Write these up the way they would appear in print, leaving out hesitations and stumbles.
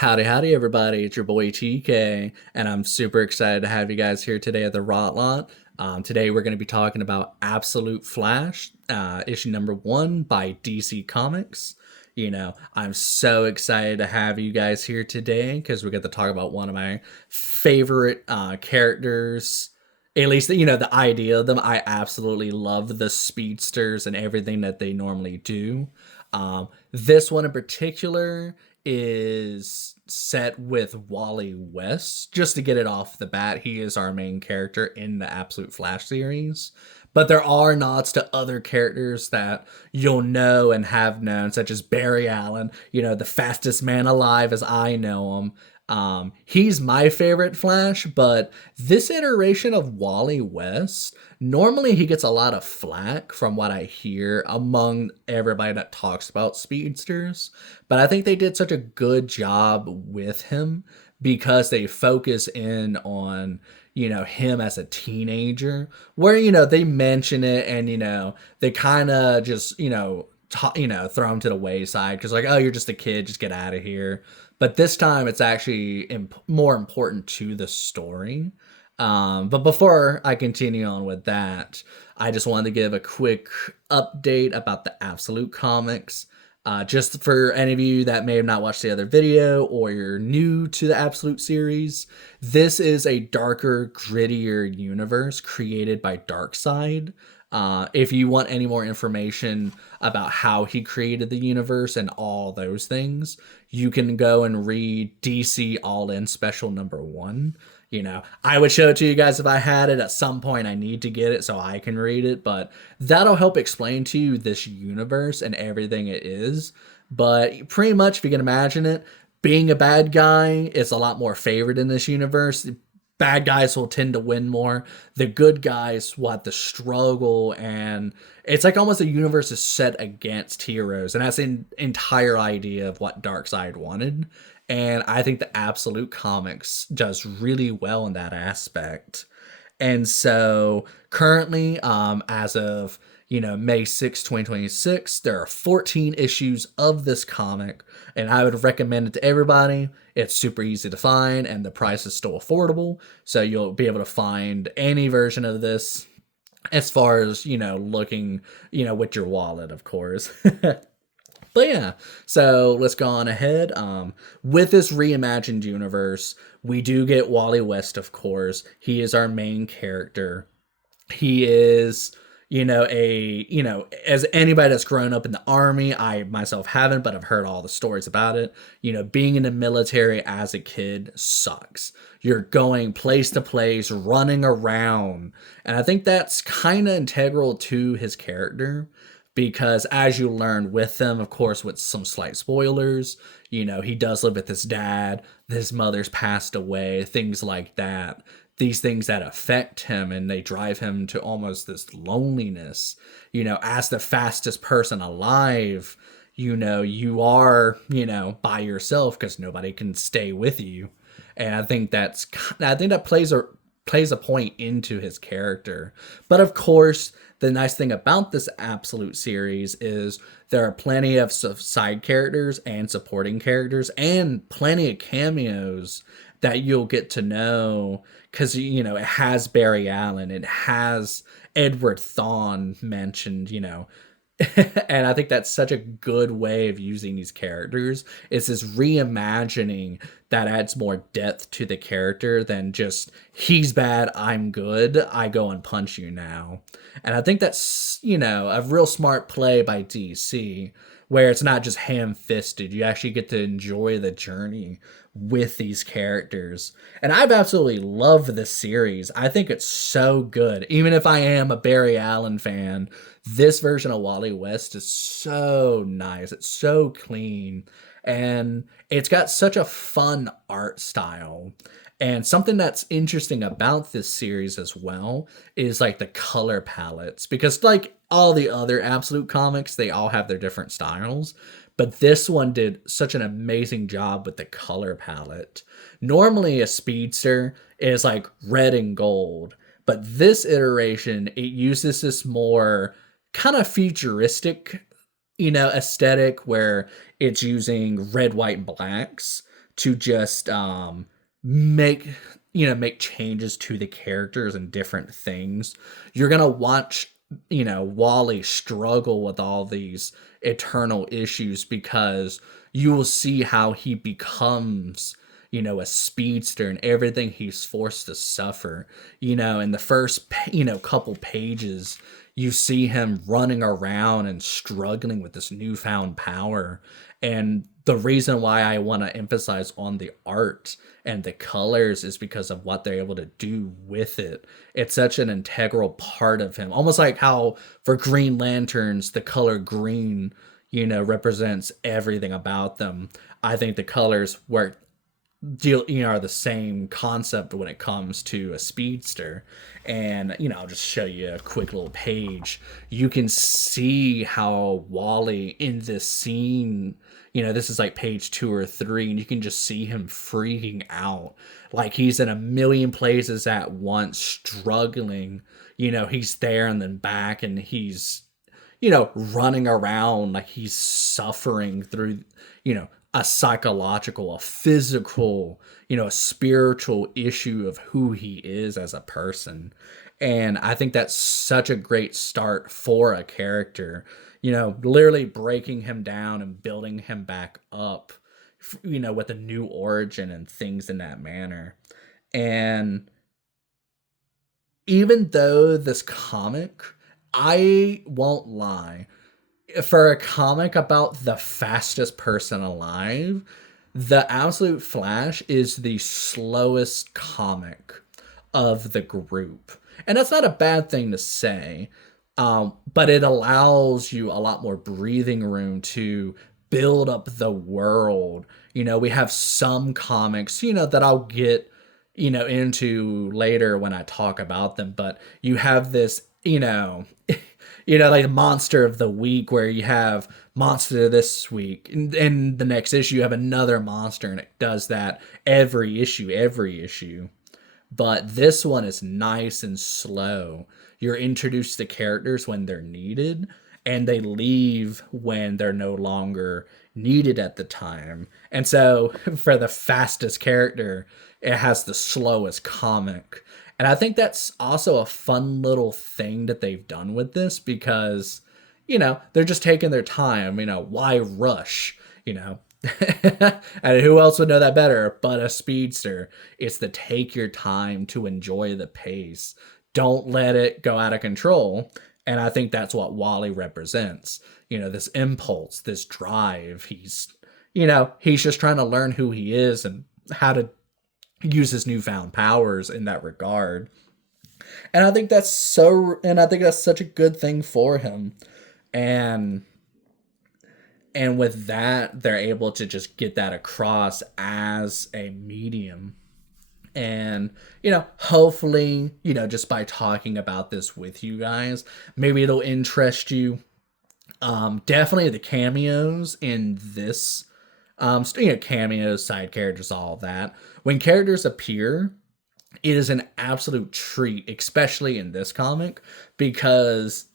Howdy, everybody. It's your boy TK, and I'm super excited to have you guys here today at the Rot Lot. Today, we're going to be talking about Absolute Flash, issue number 1 by DC Comics. I'm so excited to have you guys here today because we get to talk about one of my favorite characters. At least, the idea of them. I absolutely love the speedsters and everything that they normally do. This one in particular is set with Wally West. Just to get it off the bat, he is our main character in the Absolute Flash series. But there are nods to other characters that you'll know and have known, such as Barry Allen, the fastest man alive as I know him. He's my favorite Flash, but this iteration of Wally West, normally he gets a lot of flack from what I hear among everybody that talks about speedsters. But I think they did such a good job with him because they focus in on, him as a teenager, where, they mention it and, they kind of just, throw him to the wayside because, like, oh, you're just a kid, just get out of here. But this time it's actually more important to the story. But before I continue on with that, I just wanted to give a quick update about the Absolute Comics. Just for any of you that may have not watched the other video or you're new to the Absolute series, this is a darker, grittier universe created by Darkseid. If you want any more information about how he created the universe and all those things, you can go and read DC All In Special Number 1. I would show it to you guys if I had it. At some point, I need to get it so I can read it, but that'll help explain to you this universe and everything it is. But pretty much, if you can imagine it, being a bad guy is a lot more favored in this universe. Bad guys will tend to win more. The good guys will have to struggle, and it's like almost a universe is set against heroes, and that's the entire idea of what Darkseid wanted. And I think the Absolute Comics does really well in that aspect. And so currently, as of May 6, 2026, there are 14 issues of this comic, and I would recommend it to everybody. It's super easy to find, and the price is still affordable, so you'll be able to find any version of this as far as, looking, with your wallet, of course. But yeah, so let's go on ahead. With this reimagined universe, we do get Wally West, of course. He is our main character. He is, as anybody that's grown up in the army, I myself haven't, but I've heard all the stories about it. Being in the military as a kid sucks. You're going place to place, running around. And I think that's kind of integral to his character. Because as you learn with them, of course, with some slight spoilers, he does live with his dad, his mother's passed away, things like that. These things that affect him and they drive him to almost this loneliness. As the fastest person alive, you are, by yourself because nobody can stay with you. And I think that plays a point into his character. But of course, the nice thing about this Absolute series is there are plenty of side characters and supporting characters and plenty of cameos that you'll get to know because, it has Barry Allen, it has Edward Thawne mentioned, and I think that's such a good way of using these characters. It's this reimagining that adds more depth to the character than just, he's bad, I'm good, I go and punch you now. And I think that's, a real smart play by DC, where it's not just ham-fisted. You actually get to enjoy the journey with these characters. And I've absolutely loved this series. I think it's so good. Even if I am a Barry Allen fan, this version of Wally West is so nice. It's so clean. And it's got such a fun art style. And something that's interesting about this series as well is like the color palettes, because like all the other Absolute comics, they all have their different styles. But this one did such an amazing job with the color palette. Normally a speedster is like red and gold, but this iteration, it uses this more kind of futuristic, aesthetic where it's using red, white, and blacks to just make make changes to the characters and different things. You're gonna watch Wally struggle with all these eternal issues because you will see how he becomes a speedster and everything he's forced to suffer. In the first couple pages, you see him running around and struggling with this newfound power. And the reason why I want to emphasize on the art and the colors is because of what they're able to do with it. It's such an integral part of him, almost like how for Green Lanterns the color green represents everything about them. I think the colors work are the same concept when it comes to a speedster. And I'll just show you a quick little page. You can see how Wally in this scene, this is like page 2 or 3, and you can just see him freaking out, like he's in a million places at once, struggling. He's there and then back, and he's running around like he's suffering through a psychological, a physical, a spiritual issue of who he is as a person. And I think that's such a great start for a character, literally breaking him down and building him back up, with a new origin and things in that manner. And even though this comic, I won't lie, for a comic about the fastest person alive, the Absolute Flash is the slowest comic of the group. And that's not a bad thing to say, but it allows you a lot more breathing room to build up the world. We have some comics, that I'll get, into later when I talk about them, but you have this, like Monster of the Week, where you have Monster this week, and the next issue you have another monster, and it does that every issue. But this one is nice and slow. You're introduced to characters when they're needed, and they leave when they're no longer needed at the time. And so, for the fastest character, it has the slowest comic. And I think that's also a fun little thing that they've done with this, because, they're just taking their time. Why rush? And who else would know that better but a speedster? It's to take your time to enjoy the pace. Don't let it go out of control. And I think that's what Wally represents. This impulse, this drive. He's just trying to learn who he is and how to use his newfound powers in that regard. And I think that's such a good thing for him. And with that, they're able to just get that across as a medium. And, hopefully, just by talking about this with you guys, maybe it'll interest you. Definitely the cameos in this, cameos, side characters, all of that. When characters appear, it is an absolute treat, especially in this comic, because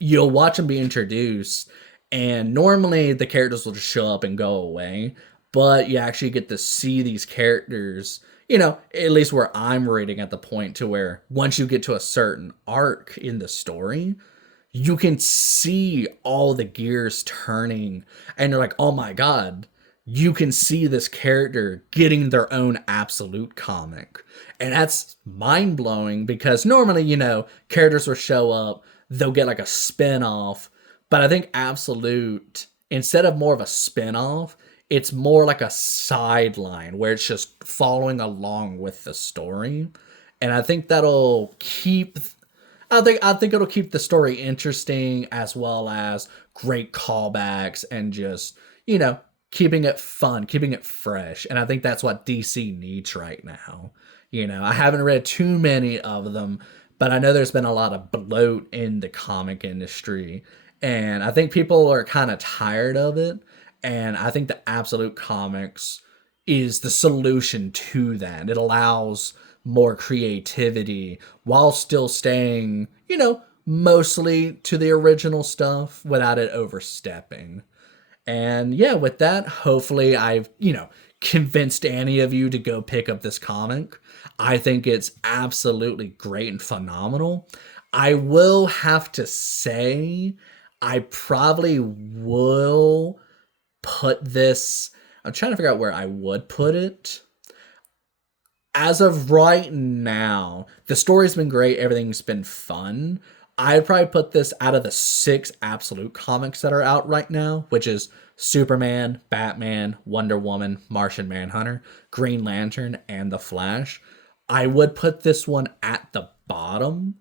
you'll watch them be introduced, and normally the characters will just show up and go away, but you actually get to see these characters, at least where I'm reading at the point to where once you get to a certain arc in the story, you can see all the gears turning, and you're like, oh my god, you can see this character getting their own Absolute comic. And that's mind-blowing, because normally, characters will show up, they'll get like a spin-off, but I think Absolute, instead of more of a spin-off, it's more like a sideline where it's just following along with the story. And I think that'll keep... I think it'll keep the story interesting, as well as great callbacks and just, keeping it fun, keeping it fresh. And I think that's what DC needs right now. I haven't read too many of them, but I know there's been a lot of bloat in the comic industry. And I think people are kind of tired of it. And I think the Absolute Comics is the solution to that. It allows more creativity while still staying, mostly to the original stuff without it overstepping. And yeah, with that, hopefully I've, convinced any of you to go pick up this comic. I think it's absolutely great and phenomenal. I will have to say, I probably will put this. I'm trying to figure out where I would put it. As of right now, the story's been great, everything's been fun. I'd probably put this out of the 6 absolute comics that are out right now, which is Superman, Batman, Wonder Woman, Martian Manhunter, Green Lantern, and The Flash. I would put this one at the bottom,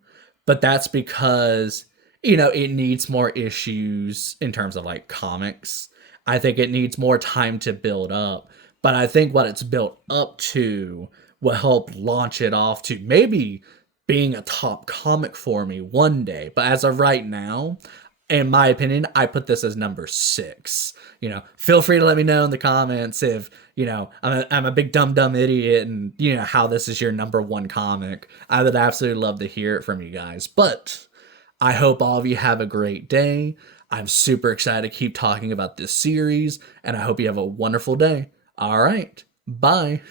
but that's because, it needs more issues in terms of like comics. I think it needs more time to build up, but I think what it's built up to will help launch it off to maybe being a top comic for me one day. But as of right now, in my opinion, I put this as number 6. Feel free to let me know in the comments if, I'm a big dumb idiot and, how this is your number 1 comic. I would absolutely love to hear it from you guys. But I hope all of you have a great day. I'm super excited to keep talking about this series, and I hope you have a wonderful day. All right, bye.